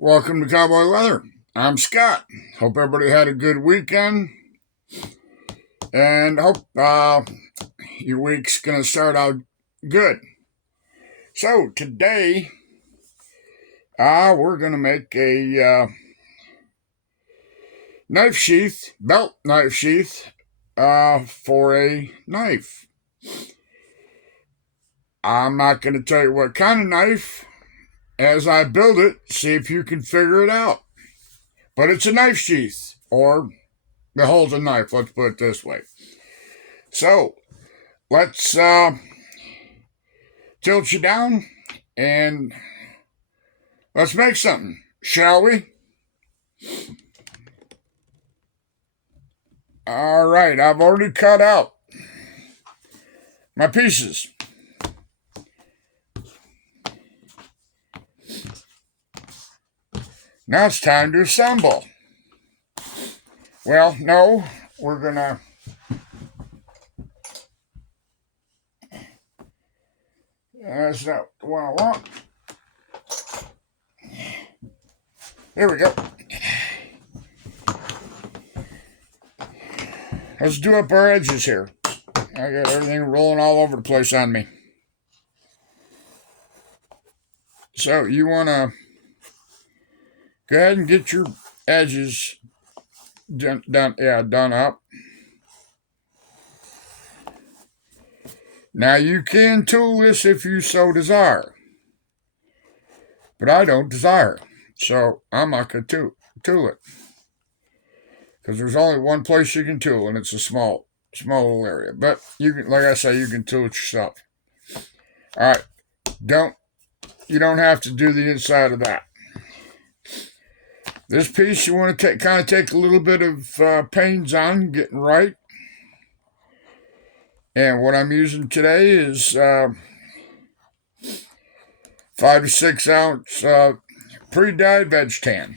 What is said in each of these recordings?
Welcome to Cowboy Weather. I'm Scott. Hope everybody had a good weekend and hope your week's going to start out good. So, today we're going to make a knife sheath, belt knife sheath for a knife. I'm not going to tell you what kind of knife. As I build it, see if you can figure it out. But it's a knife sheath, or it holds a knife, let's put it this way. So, let's tilt you down and let's make something, shall we? All right, I've already cut out my pieces. Now it's time to assemble. Well, no, we're gonna that's not the one I want. Here we go. Let's do up our edges here. I got everything rolling all over the place on me. So you want to go ahead and get your edges done up. Now you can tool this if you so desire, but I don't desire, so I'm not going to tool it because there's only one place you can tool, and it's a small little area. But you can, like I say, you can tool it yourself. All right, you don't have to do the inside of that. This piece you want to kind of take a little bit of pains on getting right. And what I'm using today is 5 to 6 ounce pre-dyed veg tan.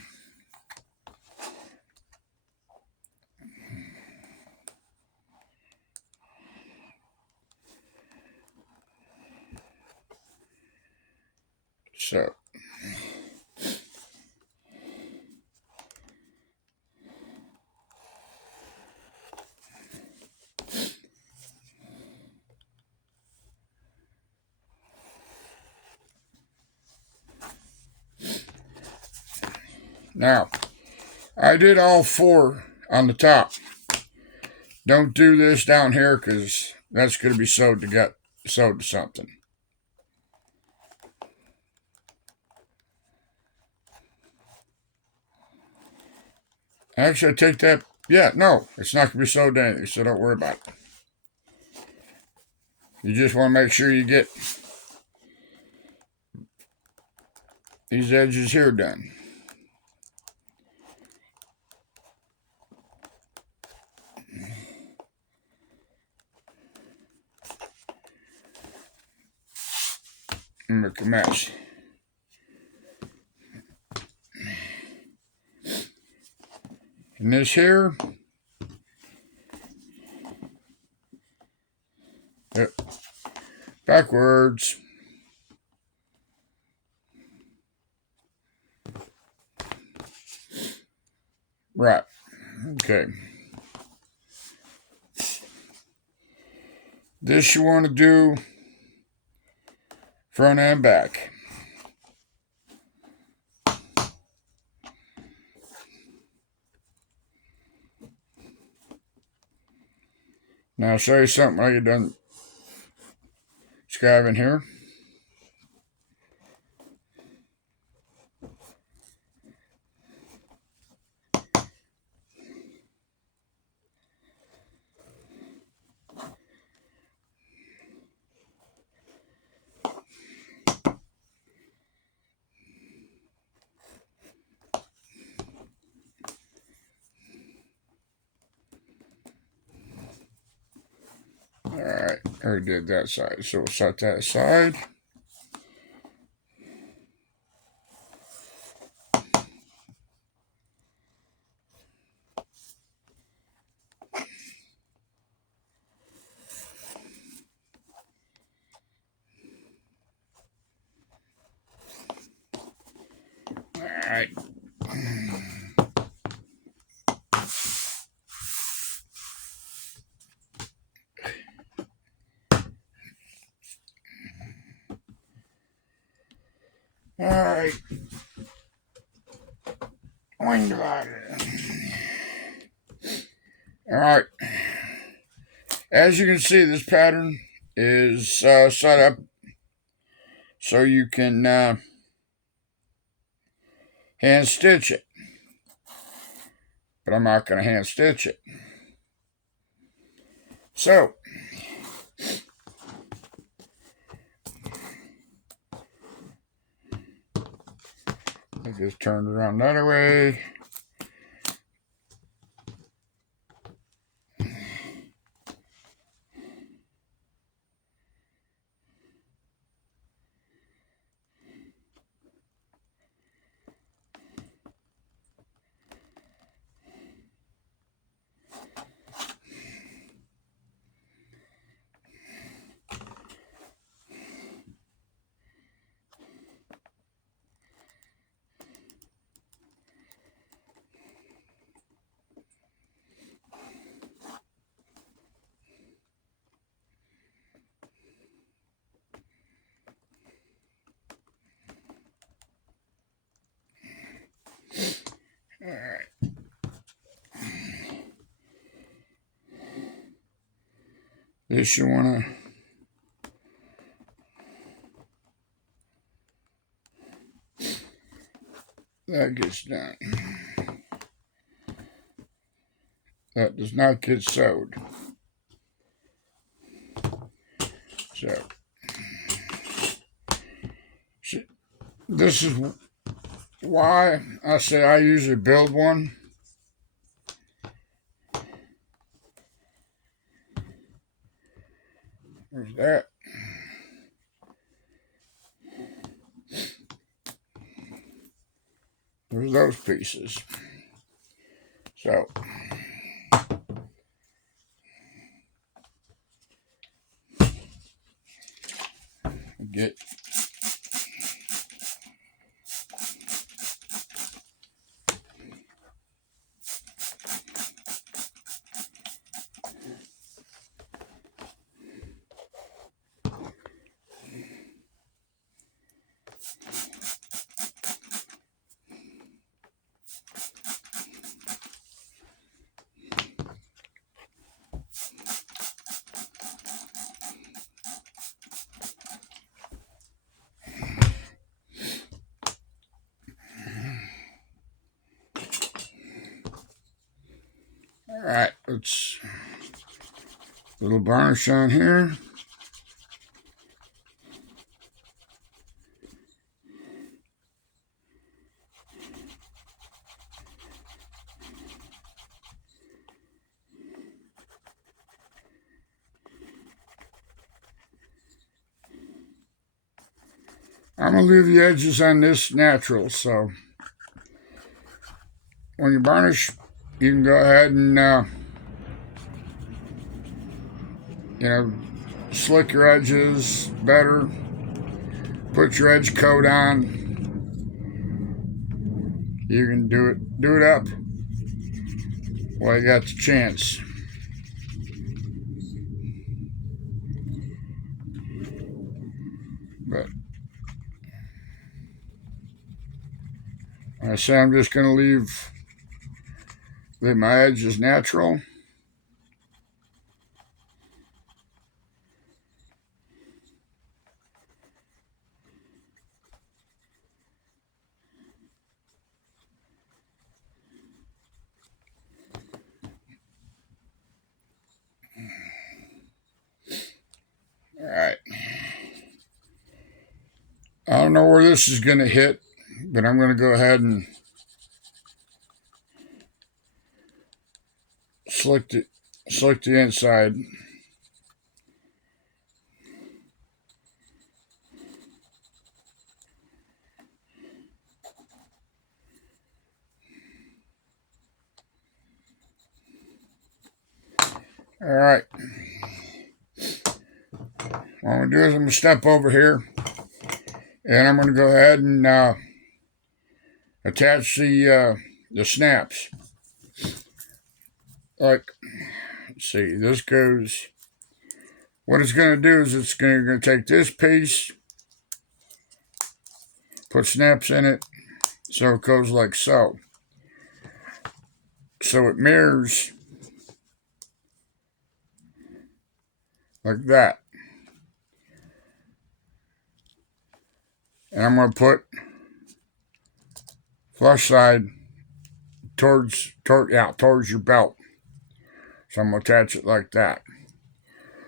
So now, I did all 4 on the top. Don't do this down here because that's going to be sewed to something. Actually, I take that. Yeah, no, it's not going to be sewed to anything, so don't worry about it. You just want to make sure you get these edges here done. Make a mess. And this here, yep, backwards. Right. Okay. This you want to do front and back. Now I'll show you something I get done skiving here. Alright, I already did that side, so we'll set that aside. right. All right. Wing divider. All right. As you can see, this pattern is set up so you can hand stitch it. But I'm not going to hand stitch it. So, I just turned it around the other way. All right. This you want to, that gets done. That does not get sewed. So this is why I say I usually build one. There's that. There's those pieces. So get all right. Let's a little varnish on here. I'm going to leave the edges on this natural, so when you varnish, you can go ahead and, slick your edges better, put your edge coat on. You can do it up while you got the chance. But I say I'm just going to leave my edges natural. All right. I don't know where this is going to hit, but I'm going to go ahead and slick the inside. All right. What I'm going to do is I'm going to step over here, and I'm going to go ahead and attach the snaps. Like, let's see, this goes. What it's going to do is it's going to take this piece, put snaps in it, so it goes like so. So it mirrors like that. And I'm going to put flush side towards your belt. So I'm going to attach it like that.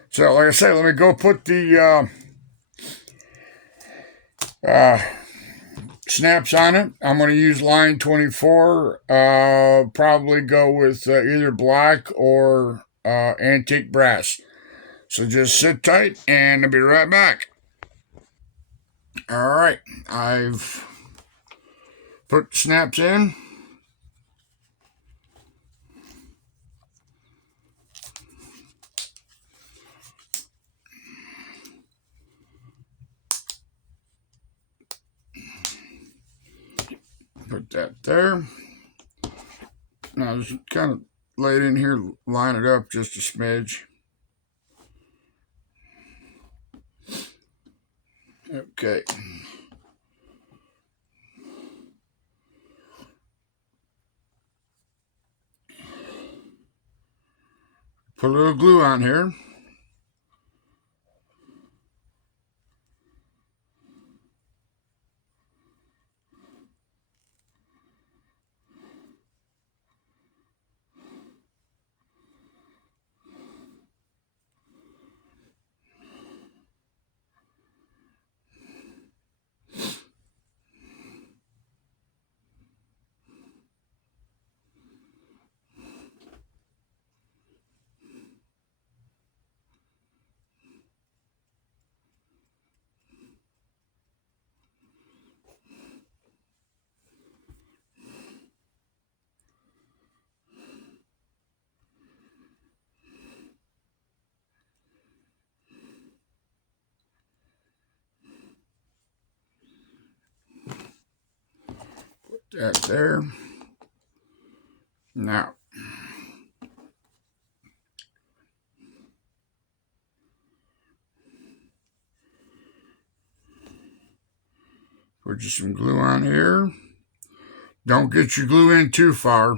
So like I said, let me go put the snaps on it. I'm going to use line 24. Probably go with either black or antique brass. So just sit tight and I'll be right back. All right, I've put snaps in. Put that there. Now just kind of lay it in here, line it up just a smidge. Okay. Put a little glue on here. Put that there. Now, put just some glue on here. Don't get your glue in too far.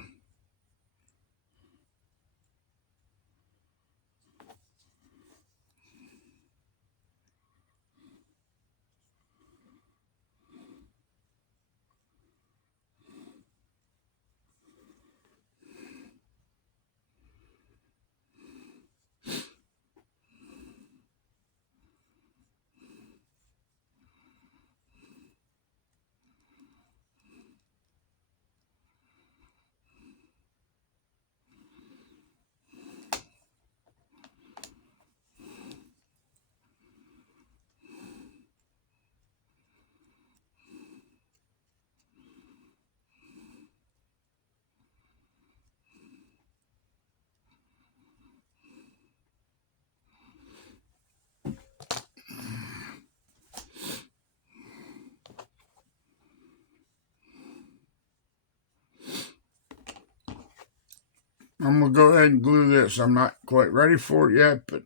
I'm going to go ahead and glue this. I'm not quite ready for it yet, but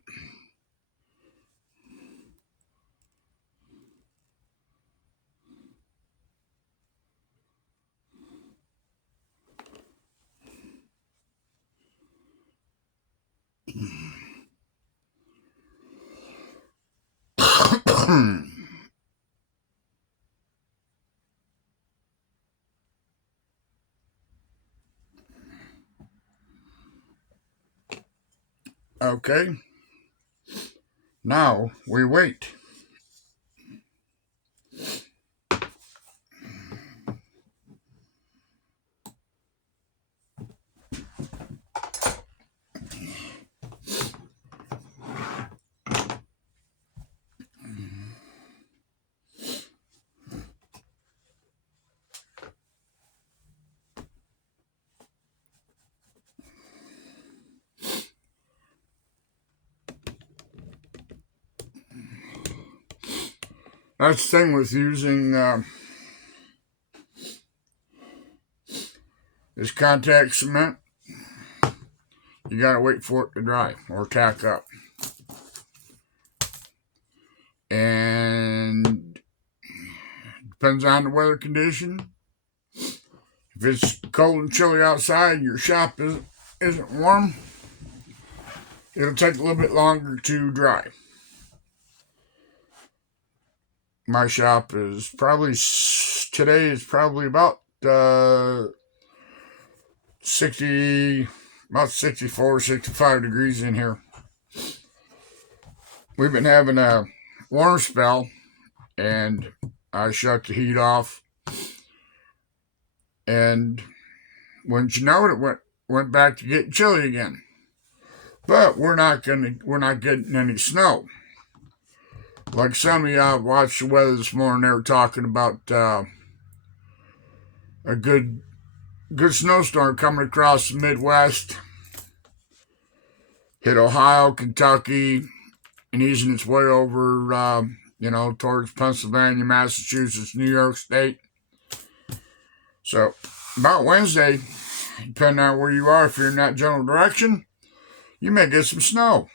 okay. Now we wait. That's the thing with using This contact cement, you gotta wait for it to dry or tack up. And depends on the weather condition. If it's cold and chilly outside and your shop isn't warm, it'll take a little bit longer to dry. My shop is probably, today is probably about 64, 65 degrees in here. We've been having a warm spell, and I shut the heat off. And wouldn't you know it, went back to getting chilly again. But we're not getting any snow. Like some of y'all watched the weather this morning, they were talking about a good snowstorm coming across the Midwest, hit Ohio, Kentucky, and easing its way over, towards Pennsylvania, Massachusetts, New York State. So about Wednesday, depending on where you are, if you're in that general direction, you may get some snow.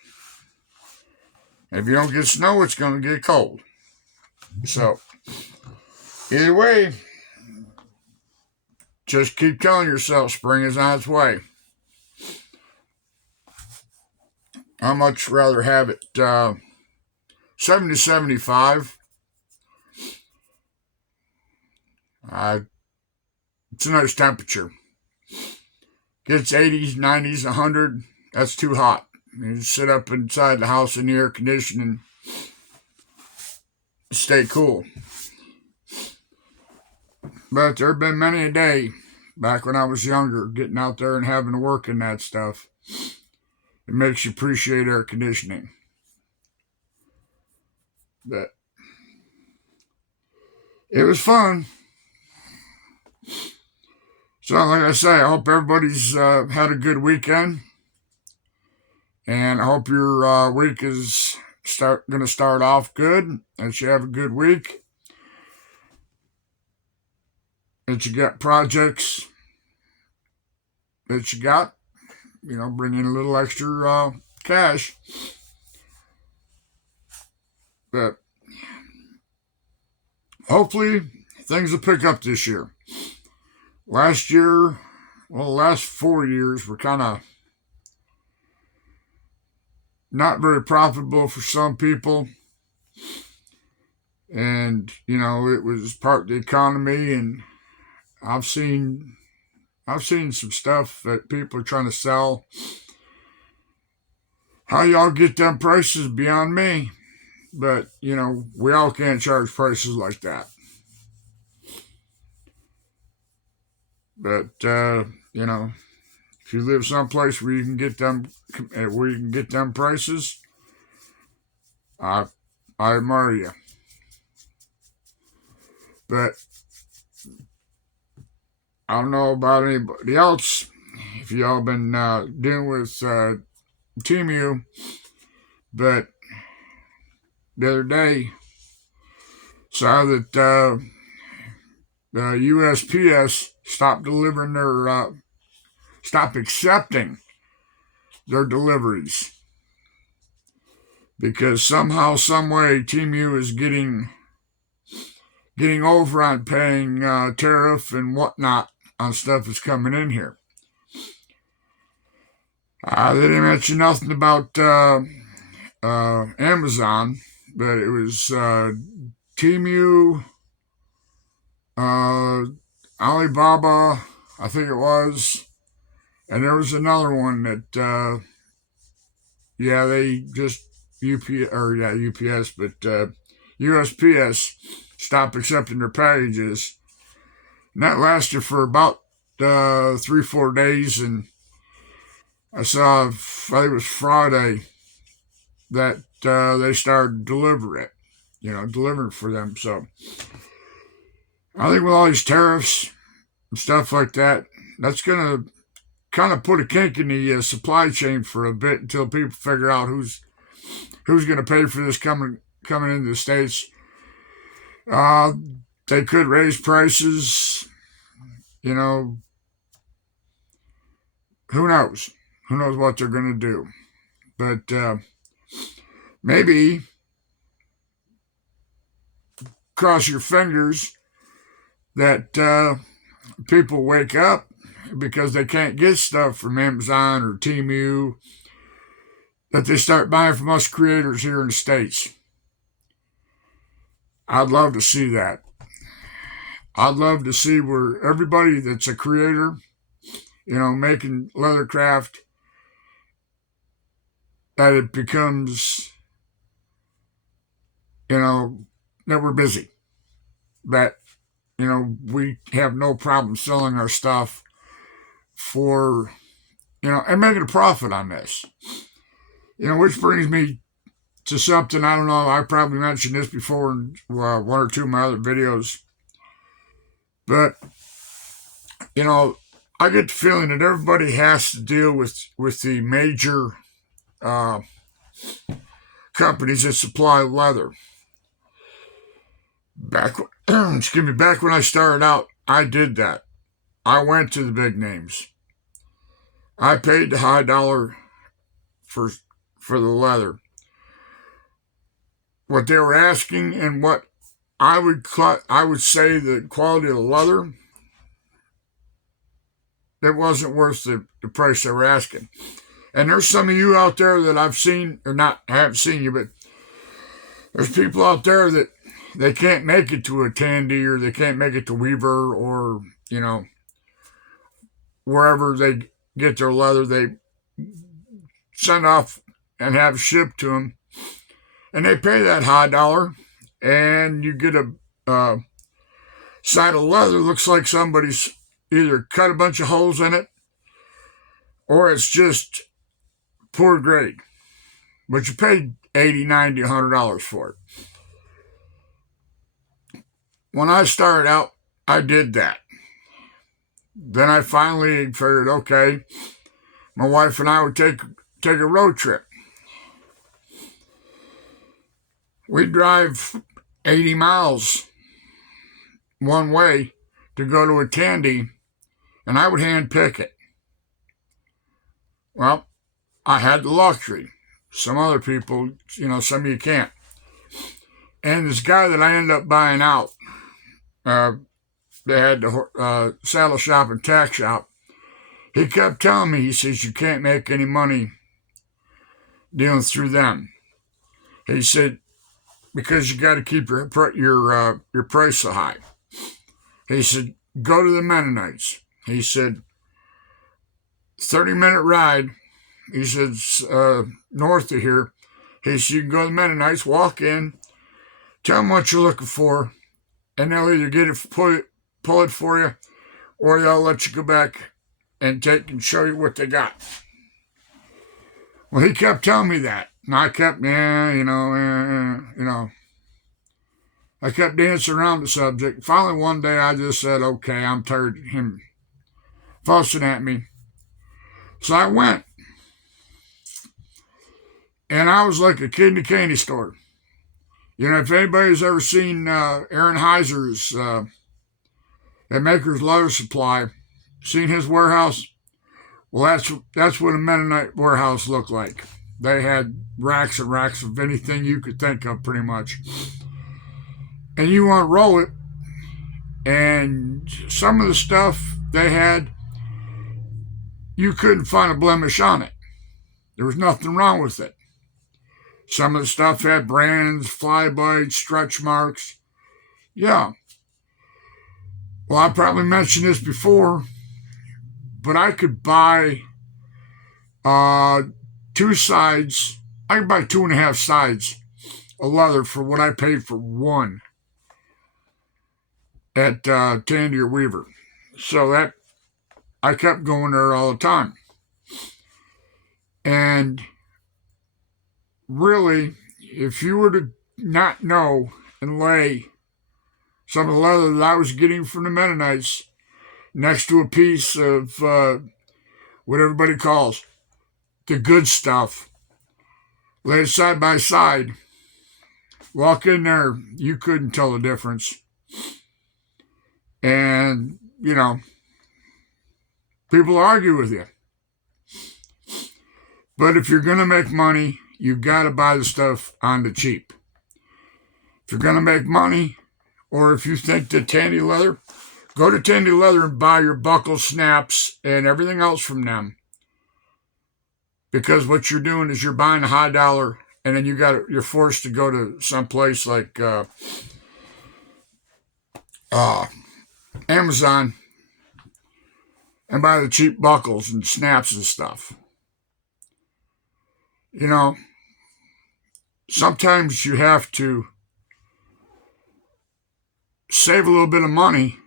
If you don't get snow, it's going to get cold. So either way, just keep telling yourself spring is on its way. I'd much rather have it 70 to 75. It's a nice temperature. Gets 80s, 90s, 100. That's too hot. You sit up inside the house in the air conditioning, stay cool. But there have been many a day back when I was younger, getting out there and having to work in that stuff. It makes you appreciate air conditioning. But it was fun. So, like I say, I hope everybody's had a good weekend. And I hope your week is going to start off good, that you have a good week, that you got projects that you got, bring in a little extra cash. But hopefully things will pick up this year. Last year, the last 4 years were kind of not very profitable for some people. And, it was part of the economy, and I've seen some stuff that people are trying to sell. How y'all get them prices beyond me. But, we all can't charge prices like that. But, if you live someplace where you can get them prices, I admire you. But I don't know about anybody else. If y'all been dealing with Temu, but the other day saw that the USPS stopped accepting their deliveries, because somehow, some way, Temu is getting over on paying tariff and whatnot on stuff that's coming in here. They didn't mention nothing about Amazon, but it was Temu, Alibaba, I think it was, and there was another one that, they just UPS, but USPS stopped accepting their packages, and that lasted for about 3-4 days, and I think it was Friday that they started delivering for them. So I think with all these tariffs and stuff like that, that's going to kind of put a kink in the supply chain for a bit until people figure out who's going to pay for this coming into the States. They could raise prices, who knows? Who knows what they're going to do? But maybe cross your fingers that people wake up because they can't get stuff from Amazon or Temu, that they start buying from us creators here in the States. I'd love to see that. I'd love to see where everybody that's a creator, making leathercraft, that it becomes, that we're busy. That, we have no problem selling our stuff for, and making a profit on this. Which brings me to something, I don't know, I probably mentioned this before in one or two of my other videos. But, I get the feeling that everybody has to deal with the major companies that supply leather. Back when I started out, I did that. I went to the big names. I paid the high dollar for the leather. What they were asking and what I would say the quality of the leather, it wasn't worth the price they were asking. And there's some of you out there that I've seen, or not, I haven't seen you, but there's people out there that they can't make it to a Tandy, or they can't make it to Weaver, or, wherever they get their leather, they send off and have shipped to them. And they pay that high dollar, and you get a side of leather, looks like somebody's either cut a bunch of holes in it, or it's just poor grade. But you paid $80, $90, $100 for it. When I started out, I did that. Then I finally figured, okay, my wife and I would take a road trip. We'd drive 80 miles one way to go to a Tandy, and I would hand pick it. Well, I had the luxury. Some other people, some of you can't. And this guy that I ended up buying out, they had the saddle shop and tack shop. He kept telling me, he says, you can't make any money dealing through them. He said, because you got to keep your price so high. He said, go to the Mennonites. He said, 30-minute ride. He said, north of here. He said, you can go to the Mennonites, walk in, tell them what you're looking for, and they'll either get it, pull it for you, or they'll let you go back and take and show you what they got. Well, he kept telling me that, and I kept, I kept dancing around the subject. Finally, one day, I just said, okay, I'm tired of him fussing at me. So I went, and I was like a kid in a candy store. If anybody's ever seen Aaron Heiser's at Maker's Leather Supply, seen his warehouse, well, that's what a Mennonite warehouse looked like. They had racks and racks of anything you could think of, pretty much. And you unroll it, and some of the stuff they had, you couldn't find a blemish on it. There was nothing wrong with it. Some of the stuff had brands, fly bites, stretch marks. Yeah. Well, I probably mentioned this before, but I could buy two sides. I could buy 2.5 sides of leather for what I paid for one at Tandy or Weaver. So that I kept going there all the time. And really, if you were to not know and lay some of the leather that I was getting from the Mennonites next to a piece of what everybody calls the good stuff, lay it side by side, walk in there, you couldn't tell the difference. And, people argue with you. But if you're going to make money, you got to buy the stuff on the cheap. If you're going to make money, or if you think that Tandy Leather, go to Tandy Leather and buy your buckle snaps and everything else from them. Because what you're doing is you're buying a high dollar, and then you're forced to go to some place like uh, Amazon and buy the cheap buckles and snaps and stuff. You know, sometimes you have to save a little bit of money,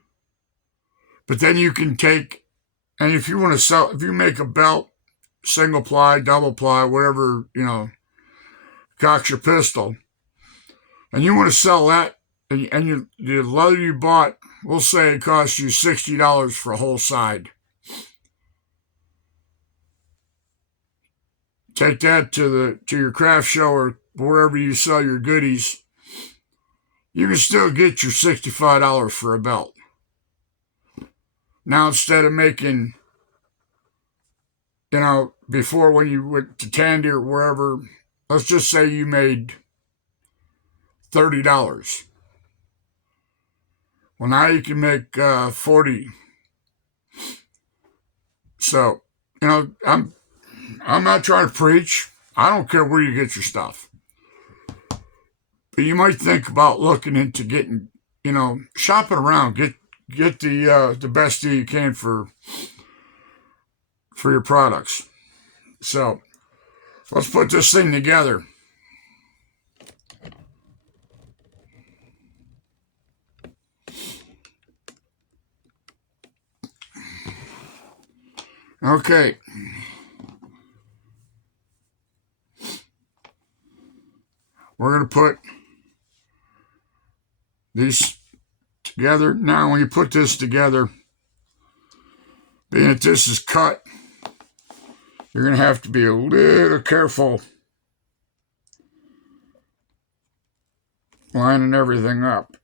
but then you can take, and if you want to sell, if you make a belt, single ply, double ply, whatever, cocks your pistol, and you want to sell that, and the leather you bought, we'll say it costs you $60 for a whole side. Take that to your craft show or wherever you sell your goodies. You can still get your $65 for a belt. Now instead of making, before when you went to Tandy or wherever, let's just say you made $30. Well, now you can make 40. So, I'm not trying to preach. I don't care where you get your stuff. But you might think about looking into getting, shopping around, get the best deal you can for your products. So, let's put this thing together. Okay. We're going to put these together. Now, when you put this together, being that this is cut, you're going to have to be a little careful lining everything up.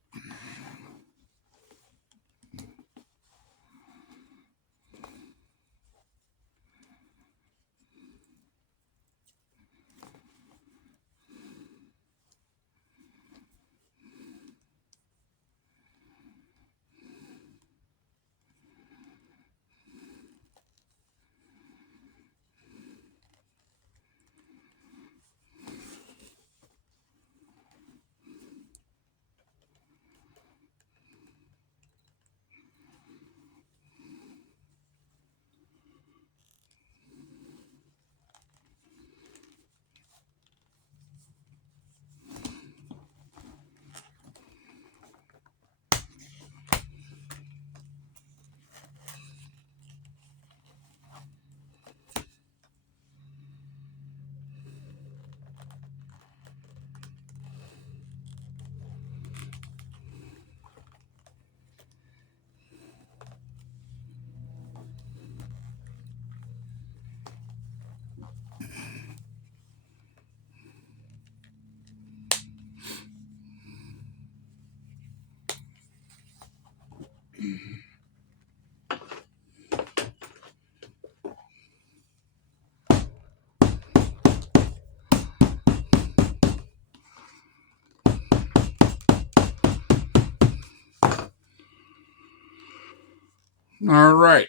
All right.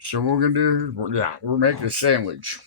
So what we're going to do, we're making a sandwich.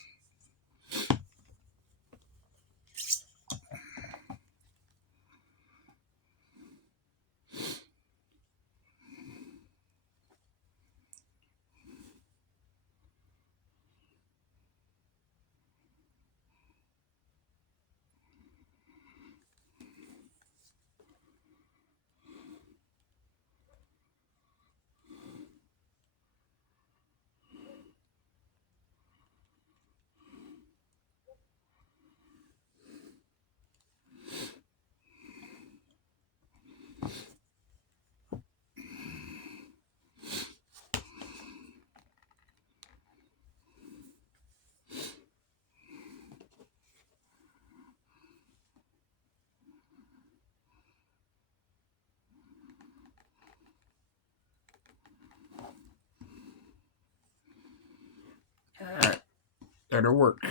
That'll work.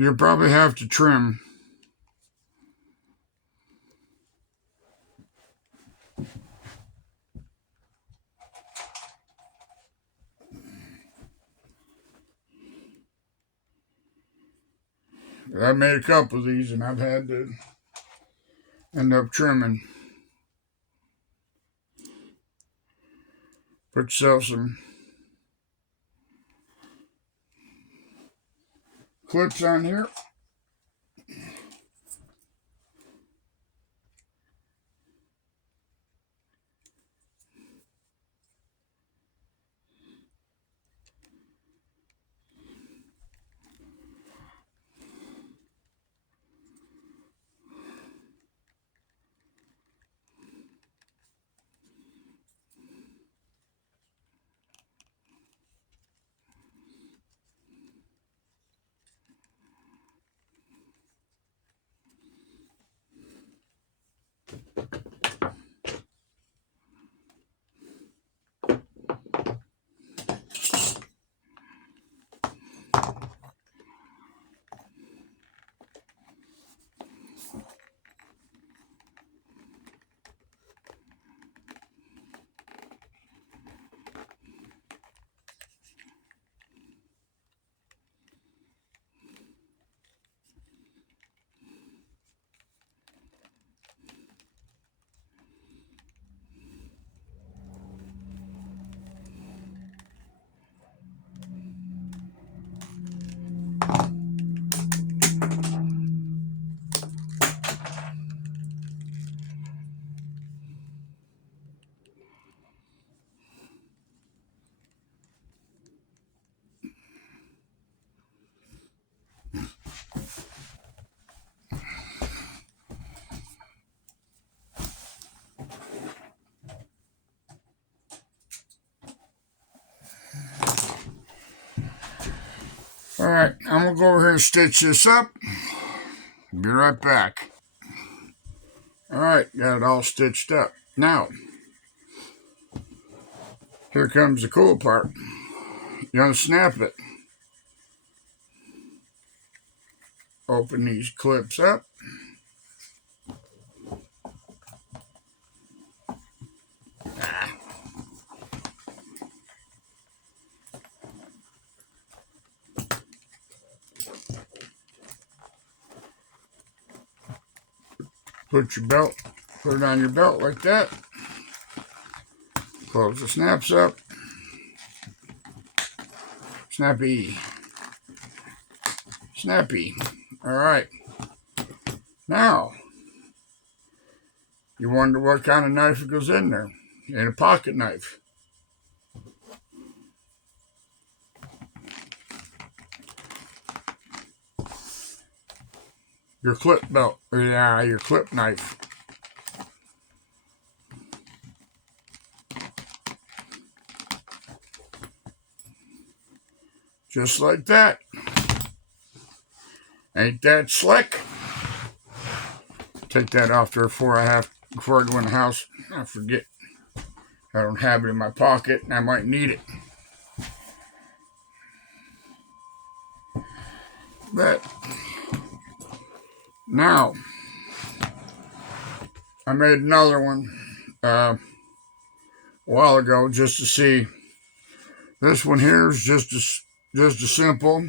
You'll probably have to trim. I made a couple of these and I've had to end up trimming. Put yourself some clips on here. Alright, I'm going to go over here and stitch this up. Be right back. Alright, got it all stitched up. Now, here comes the cool part. You're going to snap it. Open these clips up. Put it on your belt like that. Close the snaps up. Snappy. Snappy. Alright. Now, you wonder what kind of knife goes in there. And a pocket knife. Your clip belt. Yeah, your clip knife. Just like that. Ain't that slick? Take that off there before I go in the house. I forget. I don't have it in my pocket and I might need it. But now I made another one a while ago just to see. This one here is just a simple.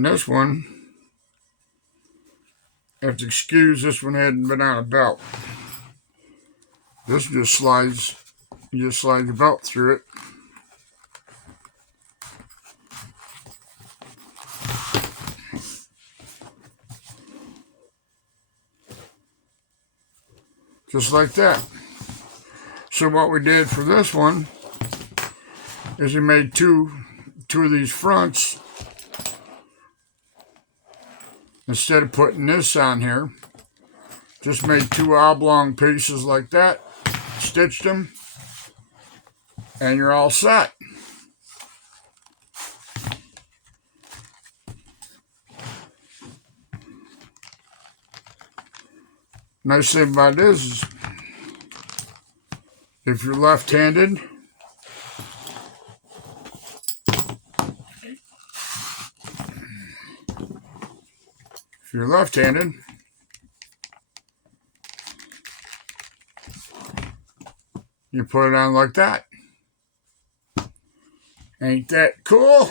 And this one, have to excuse, this one hadn't been on a belt. This just slides, you just slide your belt through it. Just like that. So what we did for this one is we made two of these fronts. Instead of putting this on here, just made two oblong pieces like that, stitched them, and you're all set. Nice thing about this is, if you're left-handed, you put it on like that. Ain't that cool?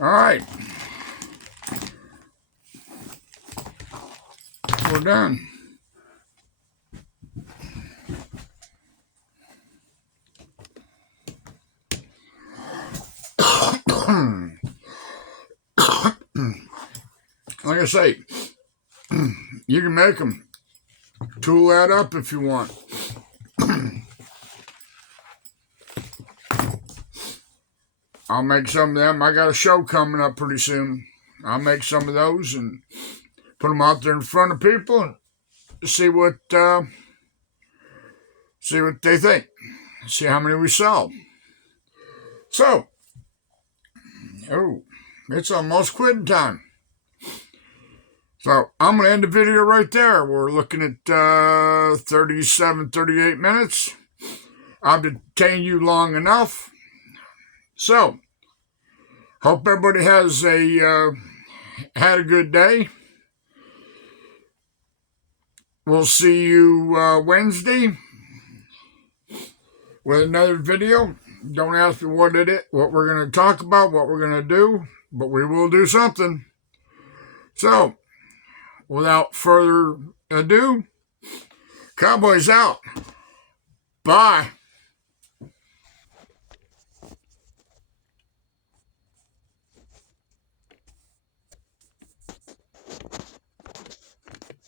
All right. We're done. Like I say, you can make them. Tool that up if you want. I'll make some of them. I got a show coming up pretty soon. I'll make some of those and put them out there in front of people and see what they think. See how many we sell. So, it's almost quitting time. So, I'm going to end the video right there. We're looking at 37, 38 minutes. I've detained you long enough. So, hope everybody has had a good day. We'll see you Wednesday with another video. Don't ask me what we're going to talk about, what we're going to do, but we will do something. So, without further ado, Cowboys out. Bye.